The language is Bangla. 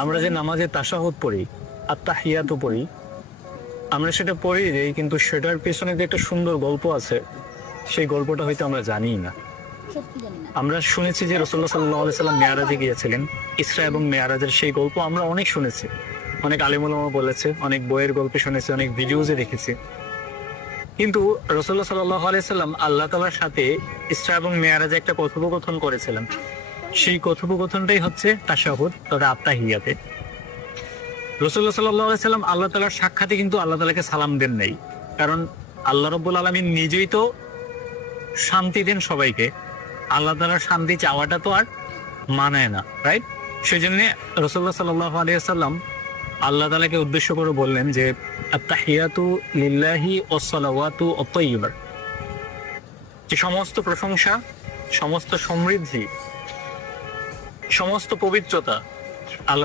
আমরা যে নামাজে তাসাহুদ পড়ি আত্মাহিয়াতও পড়ি আমরা সেটা পড়ি যে কিন্তু সেটার পেছনে যে একটা সুন্দর গল্প আছে সেই গল্পটা হয়তো আমরা জানি না। সত্যি জানি না। আমরা শুনেছি যে রসল্লা সাল্লাহ সাল্লাম মেয়ারাজে গিয়েছিলেন ইসরা এবং মেয়ারাজের সেই গল্প আমরা অনেক শুনেছি। অনেক আলিমুলামা বলেছে অনেক বইয়ের গল্প শুনেছি অনেক ভিডিওজে দেখেছি। কিন্তু রসল্লা সাল্লাহ আলাইসাল্লাম আল্লাহ তালার সাথে ইসরা এবং মেয়ারাজে একটা কথোপকথন করেছিলেন। সেই কথোপকথনটাই হচ্ছে তাশাহুদ, তথা আত্মাহিয়াতে রসল্লা সাল্লাহ সাল্লাম আল্লাহ তালার সাক্ষাতে কিন্তু আল্লাহ তালাকে সালাম দেন নাই। কারণ আল্লাহ রব্বুল আলমিন নিজেই তো শান্তি দেন সবাইকে। আল্লাহ তালার শান্তি চাওয়াটা তো আর মানায় না রাইট সেই জন্য রসল্লাহ সাল্লাহ আলিয়াল্লাম আল্লাহ তালাকে উদ্দেশ্য করে বললেন যে আত্মাহিয়াতু লিল্লাহি ওসলাওয়াতু অতইবার যে সমস্ত প্রশংসা, সমস্ত সমৃদ্ধি সমস্ত পবিত্রতা আল্লাহ